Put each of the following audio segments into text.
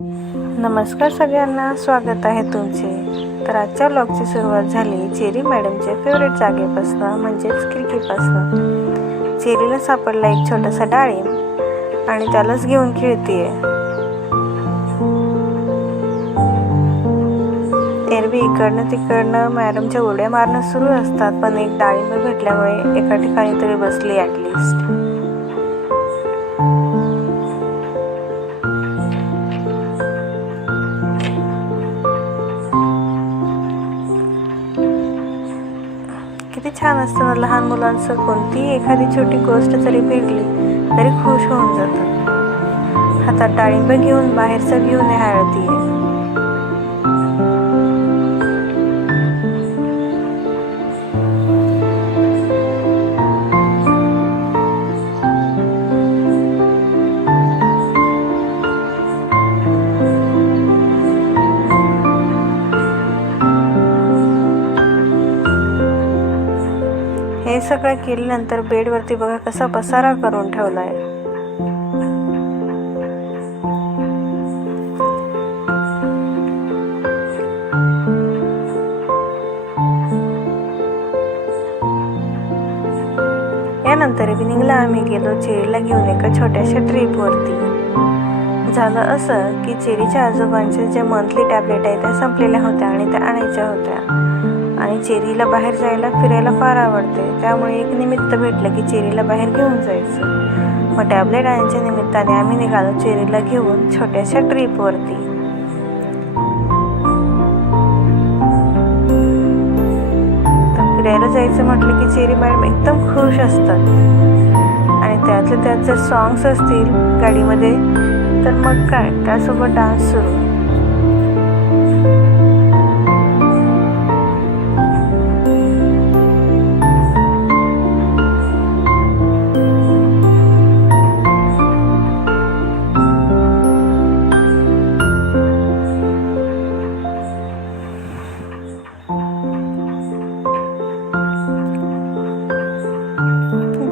नमस्कार सगळ्यांना स्वागत आहे तुमचे. तर आजच्या ब्लॉगची सुरुवात झाली चेरी मॅडमच्या फेवरेट जागेपासनं म्हणजेच खिडकीपासनं. चेरीला सापडला एक छोटासा डाळिंब आणि त्यालाच घेऊन खेळतीये. एरवी इकडनं तिकडनं मॅडमच्या उड्या मारणं सुरू असतात पण एक डाळिंब भेटल्यामुळे एका ठिकाणी तरी बसली ॲटलिस्ट किती लहान मुलांचं कोणतीही एखादी छोटी गोष्ट जरी भेटली तरी खुश होऊन जातात. हातात डाळिंब घेऊन बाहेरचा व्ह्यू निहाळतीये सगळं केल्यानंतर बेडवरती बघा कसा पसारा करून ठेवलाय. यानंतर इव्हिनिंगला आम्ही गेलो चेरीला घेऊन एका छोट्याशा ट्रीपवरती झालं असं की चेरीच्या आजोबांच्या ज्या मंथली टॅबलेट आहेत त्या संपलेल्या होत्या आणि त्या आणायच्या होत्या. आणि चेरीला बाहेर जायला फिरायला फार आवडते. त्यामुळे एक निमित्त भेटलं की चेरीला बाहेर घेऊन जायचं. मग टॅबलेट आणायच्या निमित्ताने आम्ही निघालो चेरीला घेऊन छोट्याशा ट्रीपवरती तर फिरायला जायचं म्हटलं की चेरी मॅडम एकदम खुश असतात. आणि त्यातले त्यात जर सॉंग्स असतील गाडीमध्ये तर मग काय? त्यासोबत डान्स सुरू.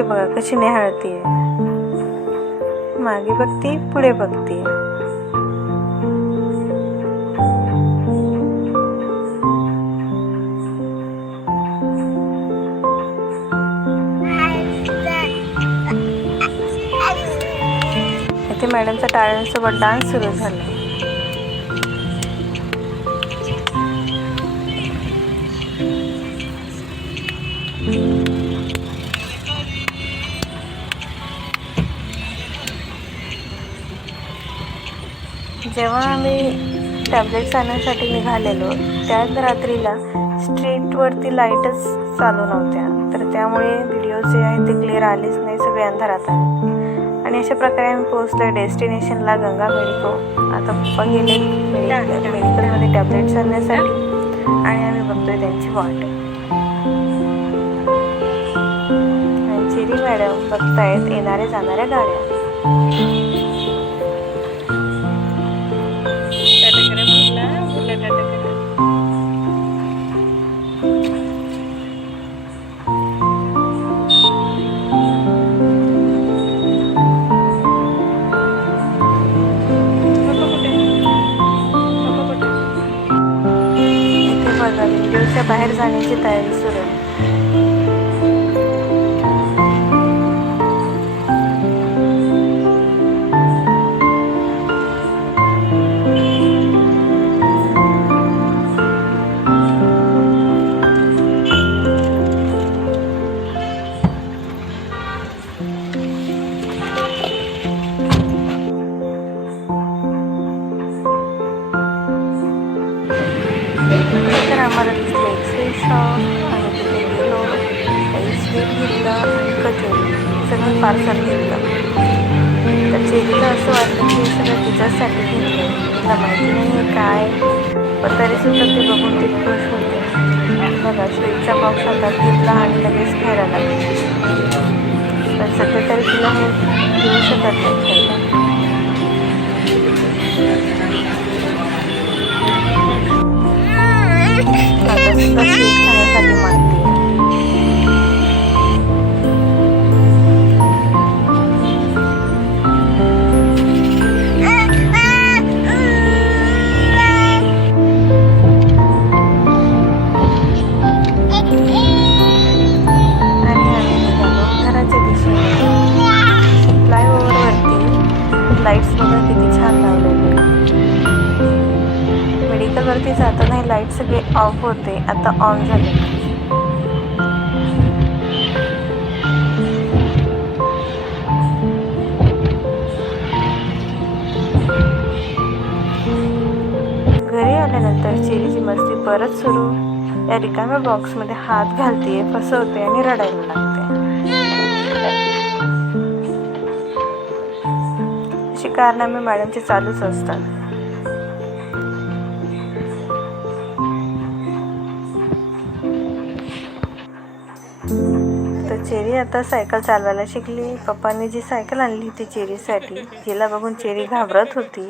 ते बघा कशी निहाळतीये. मागे बघती पुढे बघती इथे मॅडमचा टाळ्यांसोबत डान्स सुरू झाला जेव्हा आम्ही टॅबलेट्स आणण्यासाठी निघालेलो त्याच रात्रीला स्ट्रीटवरती लाईटच चालू नव्हत्या. तर त्यामुळे व्हिडिओ जे आहेत ते क्लिअर आलेच नाही सगळे अंधारात आहेत आणि अशा प्रकारे आम्ही पोहोचलो डेस्टिनेशनला गंगा मेडिको आता पप्पा गेले मेडिकलमध्ये टॅबलेट्स आणण्यासाठी. आणि आम्ही बघतोय त्यांची वाट. चिरी मॅडम बघतायत येणाऱ्या जाणाऱ्या गाड्या. बघा व्हिडिओच्या बाहेर जाण्याची तयारी सुरू आहे तर शॉप आणि काही स्वीट घेतलं कचोरी सगळं पार्सल घेतलं तर चेरीला असं वाटलं की सगळं तिच्यासाठी घेतलं तिला माहिती नाही आहे काय पण तरीसुद्धा ते बघून ते खुश होते. बघा स्वीटचा बॉक्स हातात घेतला आणि लगेच खायला लागली पण सध्या तरी तिला हे देऊ शकत नाही खायला वरती जाताना हे लाइट सगळे ऑफ होते. आता ऑन झाले. घरी आल्यानंतर चेरीची मस्ती परत सुरू. या रिकाम्या बॉक्समध्ये हात घालते फसवते आणि रडायला लागते अशी कारनामे मॅडमचे चालूच असतात. चेरी आता सायकल चालवायला शिकली. पप्पांनी जी सायकल आणली होती चेरीसाठी जिला बघून चेरी घाबरत होती.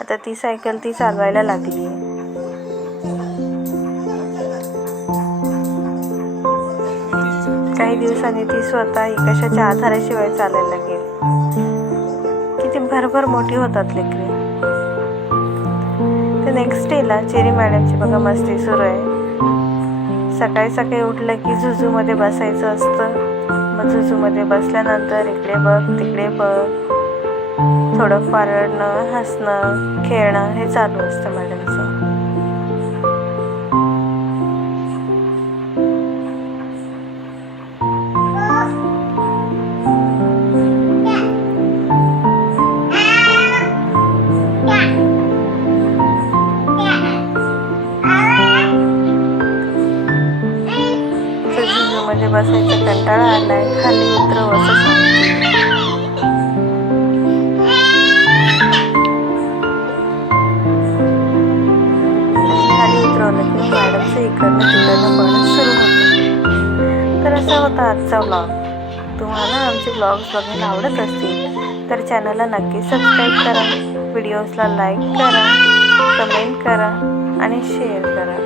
आता ती सायकल ती चालवायला लागली. काही दिवसांनी ती स्वतः कशाच्या आधाराशिवाय चालायला लागेल किती भरभर मोठी होतात लेकरे. तर नेक्स्ट डेला चेरी मॅडमची बघा मस्ती सुरू आहे. सकाळी सकाळी उठलं की झुझूमध्ये बसायचं असतं. मग झुझूमध्ये बसल्यानंतर इकडे बघ तिकडे बघ. थोडं फारडणं हसणं खेळणं हे चालू असतं मॅडमचं. मध्ये बसायचा कंटाळा आलाय. खाली उतरव असं खाली उतरवलं की मॅडमचं इकडनं तिकडनं पळणं सुरू होतं. तर असा होता आजचा ब्लॉग तुम्हाला आमचे ब्लॉग्स बघायला आवडत असतील तर चॅनलला नक्की सबस्क्राईब करा. व्हिडिओजला लाईक करा कमेंट करा आणि शेअर करा.